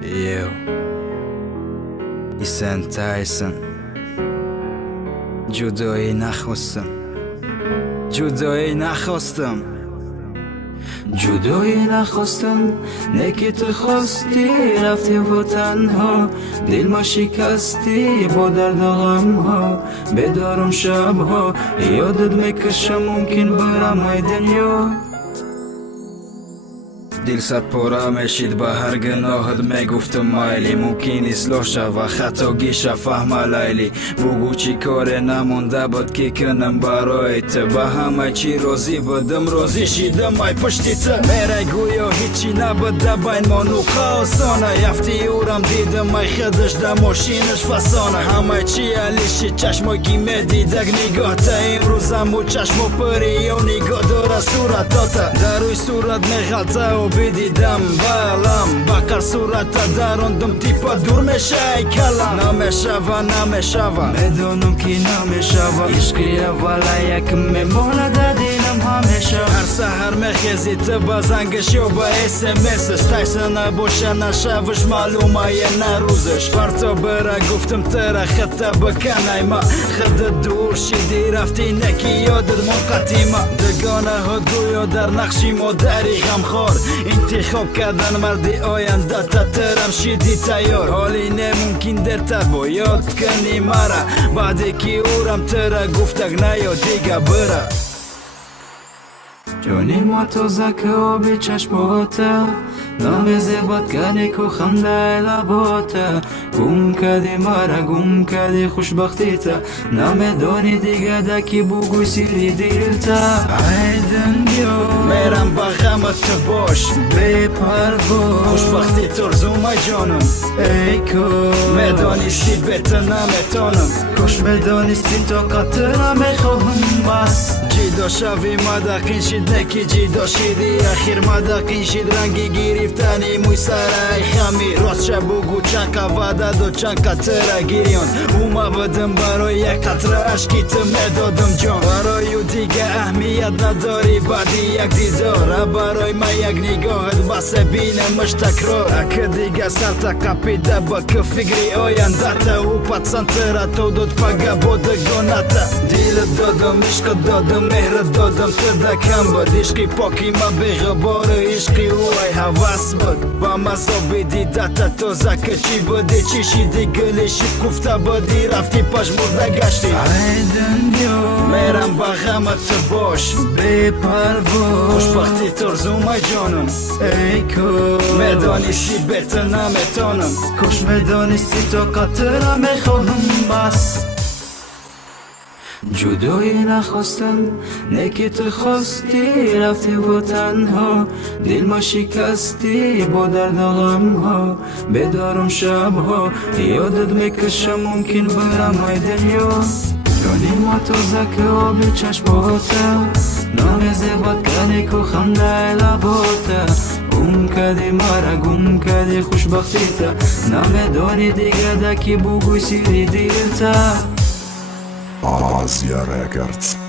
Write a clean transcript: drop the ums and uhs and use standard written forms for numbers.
Yo, Isen Tyson جدایی نخواستم جدایی نخواستم نه که تو خواستی رفتی و تنها دل ما شکستی با درد و غم ها بدارم شب ها یادت میکشم ممکن برم های دنیا دل صد پاره میشید با هر گناهت میگفتم مایلی ممکن اصلاح شود خطاگی فهم لیلی بگو چی کار نمونده بود که کنم برایت با همه چی راضی بودم راضی شیدم ای پشتیت میره گویا هیچی نبوده بین ما نوخاسانه یفتی اورم دیدم ای خودش در ماشینش فسانه همه چی علیشی چشمای کی میدیدک نگاه تا امروزم و چشم و پری و نگاه داره صورتاتا در روی صورت میغلطه و بدیدم بالم بکر صورت داروندم تیپا دور میشه ای کلم نمیشوه میدونم که نمیشوه عشقی اولا یکم میمونه در دلم همیشه هر سحر میخیزی تو با زنگش یا با SMS تایسن نباشه نشوش معلومه یه نروزش پرتا بره گفتم تره خطه بکنه ما خد دور شدی رفتی نکی یادت منقطیمه دگانه هد گویا در نقشی مادری غمخوار انتخاب کردن مردی آینده تا ترم شدی تیار حالی نممکن درتر باید کنی مرا بعدی که اورم تره گفتگ نیا دیگه بره جانی ما تازه که آبی چشماته نام زیبات کنی که خنده لباته گم کردی مرا گم کردی خوشبختیته نمیدانی دیگه دکی بگوی سیری دیلته ایدن بیا میرم با غمت باش بی پرواز خوشبختی ترزوم جانم ای کو میدانستی بهتر نمیتونم کش میدانستی تا قطر نمیخواهم بس جیدا شوی مدقین شید نکی جیدا شیدی اخیر مدقین شید رنگی گرفتنی موی سرای خمی راست شب بگو چند که وعده دو چند که تره گیریان اوما بدم برای یک قطره عشقی تو میدادم جان برای دیگه اهمیت نداری بعدی یک دیدار برای ما یک نگاهت بس بینمش تکرار اکه دیگه سر تا قپیده با که فکری آینده تا او پتسن تره تو دود پگه بودگانه تا دیل دادم عشق دادم مهر دادم ترده کم بود عشقی پاکی ما بغبار عشقی او ای حواس بود با مذابی دیده تا تازه که چی بودی چی شیدی گلشی گفته بودی رفتی پاش مرده گشتی ایدن بیا میرم با غمت باش بی پرواز خوشبختی ترزوم ای جانم ای کو میدانستی بهتر نمیتونم کش میدانستی تا قطر میخواهم بس جدایی نخواستم نه که تو خواستی رفتی و تنها دل ما شکستی با درد و غم ها بدارم شب ها یادت میکشم ممکن برم های دنیا جانی ما تازه که آبی چشماته نام زیبات کنی که خنده لباته گم کردی مرا گم کردی خوشبختیته نمیدانی دیگه دکی بگوی سیری دیلته Asia Records.